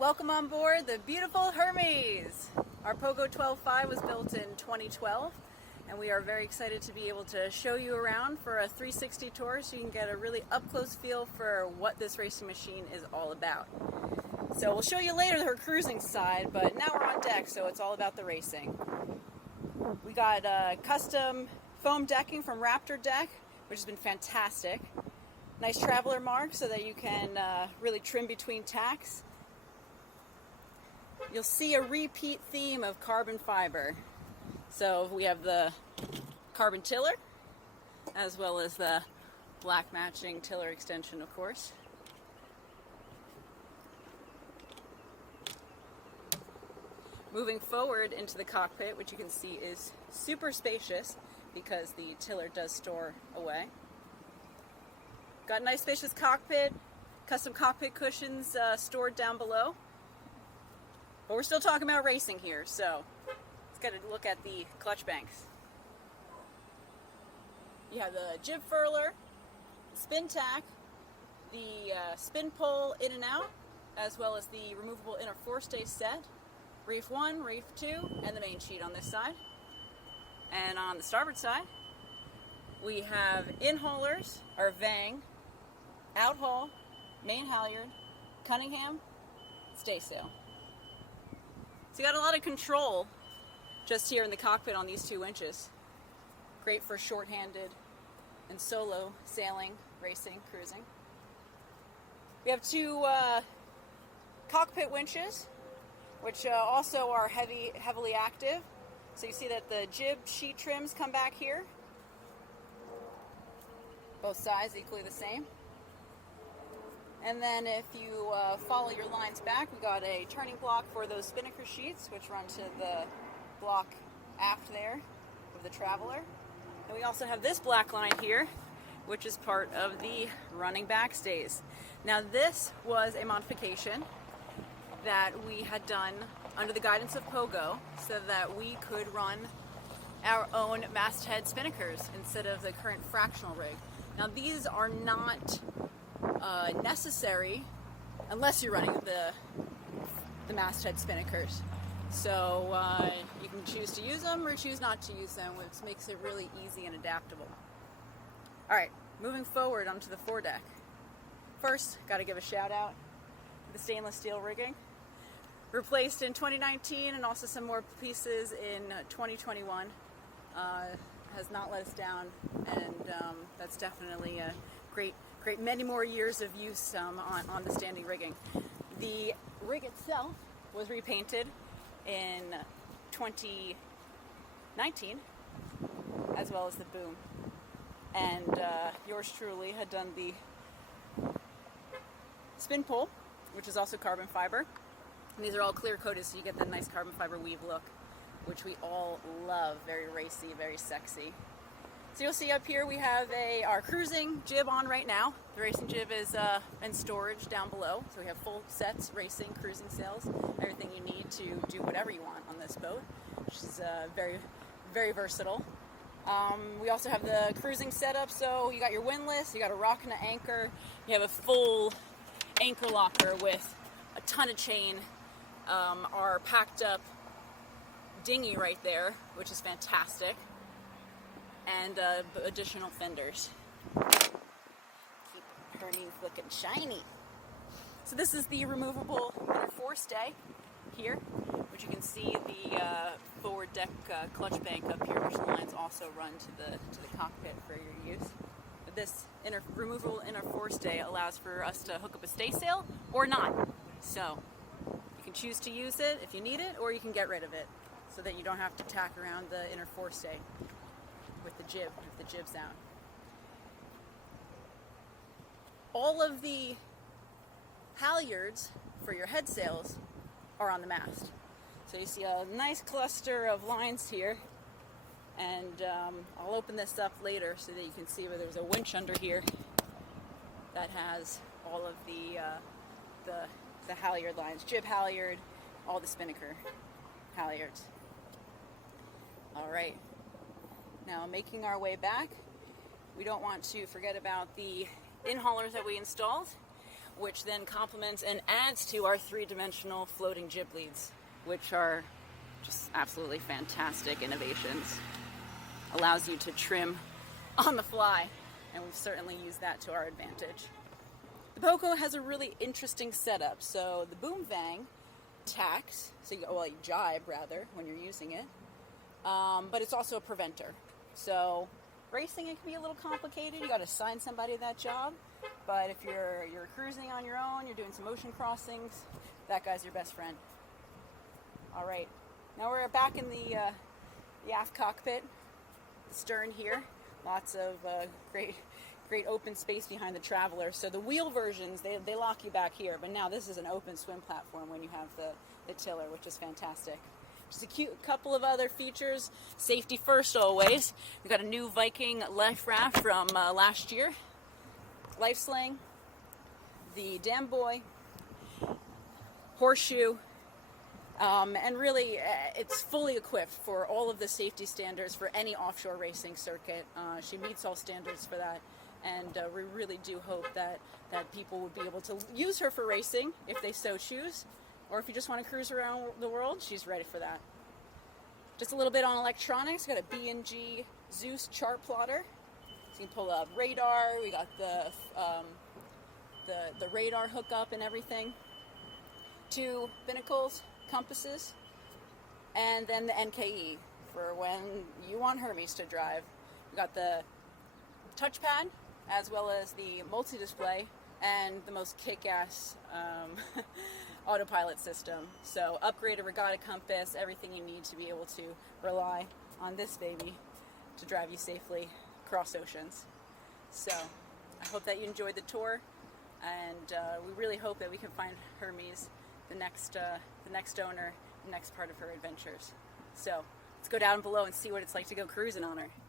Welcome on board the beautiful Hermes. Our Pogo 12.50 was built in 2012, and we are very excited to be able to show you around for a 360 tour so you can get a really up-close feel for what this racing machine is all about. So we'll show you later her cruising side, but now we're on deck, so it's all about the racing. We got custom foam decking from Raptor Deck, which has been fantastic. Nice traveler mark so that you can really trim between tacks. You'll see a repeat theme of carbon fiber. So we have the carbon tiller, as well as the black matching tiller extension, of course. Moving forward into the cockpit, which you can see is super spacious because the tiller does store away. Got a nice spacious cockpit, custom cockpit cushions stored down below. But we're still talking about racing here, so let's get a look at the clutch banks. You have the jib furler, spin tack, the spin pole in and out, as well as the removable inner forestay set, reef 1, reef 2, and the main sheet on this side. And on the starboard side, we have in-haulers, our Vang, out-haul, main halyard, Cunningham, staysail. So you got a lot of control just here in the cockpit on these 2 winches. Great for short-handed and solo sailing, racing, cruising. We have 2 cockpit winches, which also are heavily active. So you see that the jib sheet trims come back here. Both sides equally the same. And then if you follow your lines back, we got a turning block for those spinnaker sheets, which run to the block aft there of the Traveler. And we also have this black line here, which is part of the running backstays. Now this was a modification that we had done under the guidance of Pogo so that we could run our own masthead spinnakers instead of the current fractional rig. Now these are not necessary unless you're running the masthead spinnakers. So you can choose to use them or choose not to use them, which makes it really easy and adaptable. Alright, moving forward onto the foredeck. First, got to give a shout out to the stainless steel rigging. Replaced in 2019 and also some more pieces in 2021. Has not let us down, and that's definitely a great many more years of use on the standing rigging. The rig itself was repainted in 2019, as well as the boom. And yours truly had done the spin pole, which is also carbon fiber. And these are all clear coated, so you get that nice carbon fiber weave look, which we all love. Very racy, very sexy. So you'll see up here we have our cruising jib on right now. The racing jib is in storage down below. So we have full sets, racing, cruising sails, everything you need to do whatever you want on this boat, which is very, very versatile. We also have the cruising setup, so you got your windlass, you got a rock and an anchor, you have a full anchor locker with a ton of chain, our packed up dinghy right there, which is fantastic, and additional fenders. Keep Hermes looking shiny. So this is the removable inner forestay here, which you can see the forward deck clutch bank up here, which the lines also run to the cockpit for your use. But this removable inner forestay allows for us to hook up a staysail or not. So you can choose to use it if you need it, or you can get rid of it, so that you don't have to tack around the inner forestay with the jib, if the jib's out. All of the halyards for your head sails are on the mast. So you see a nice cluster of lines here, and I'll open this up later so that you can see where there's a winch under here that has all of the halyard lines, jib halyard, all the spinnaker halyards. All right, now making our way back, we don't want to forget about the in-haulers that we installed. which then complements and adds to our three-dimensional floating jib leads, which are just absolutely fantastic innovations. Allows you to trim on the fly, and we've certainly used that to our advantage. The Pogo has a really interesting setup. So the boom vang tacks, so you jibe rather when you're using it, but it's also a preventer. So racing, it can be a little complicated. You got to assign somebody that job. But if you're cruising on your own, you're doing some ocean crossings, that guy's your best friend. All right, now we're back in the aft cockpit, the stern here. Lots of great open space behind the Traveler. So the wheel versions, they lock you back here, but now this is an open swim platform when you have the tiller, which is fantastic. Just a cute couple of other features. Safety first always. We've got a new Viking life raft from last year. Life sling, the dam buoy, horseshoe, and really it's fully equipped for all of the safety standards for any offshore racing circuit. She meets all standards for that, and we really do hope that people would be able to use her for racing if they so choose, or if you just want to cruise around the world, she's ready for that. Just a little bit on electronics. Got a B&G Zeus chart plotter. So you can pull up radar. We got the radar hookup and everything. 2 binnacles, compasses, and then the NKE for when you want Hermes to drive. We got the touchpad as well as the multi-display and the most kick-ass autopilot system. So upgraded regatta compass, everything you need to be able to rely on this baby to drive you safely across oceans. So I hope that you enjoyed the tour, and we really hope that we can find Hermes, the next owner, the next part of her adventures. So let's go down below and see what it's like to go cruising on her.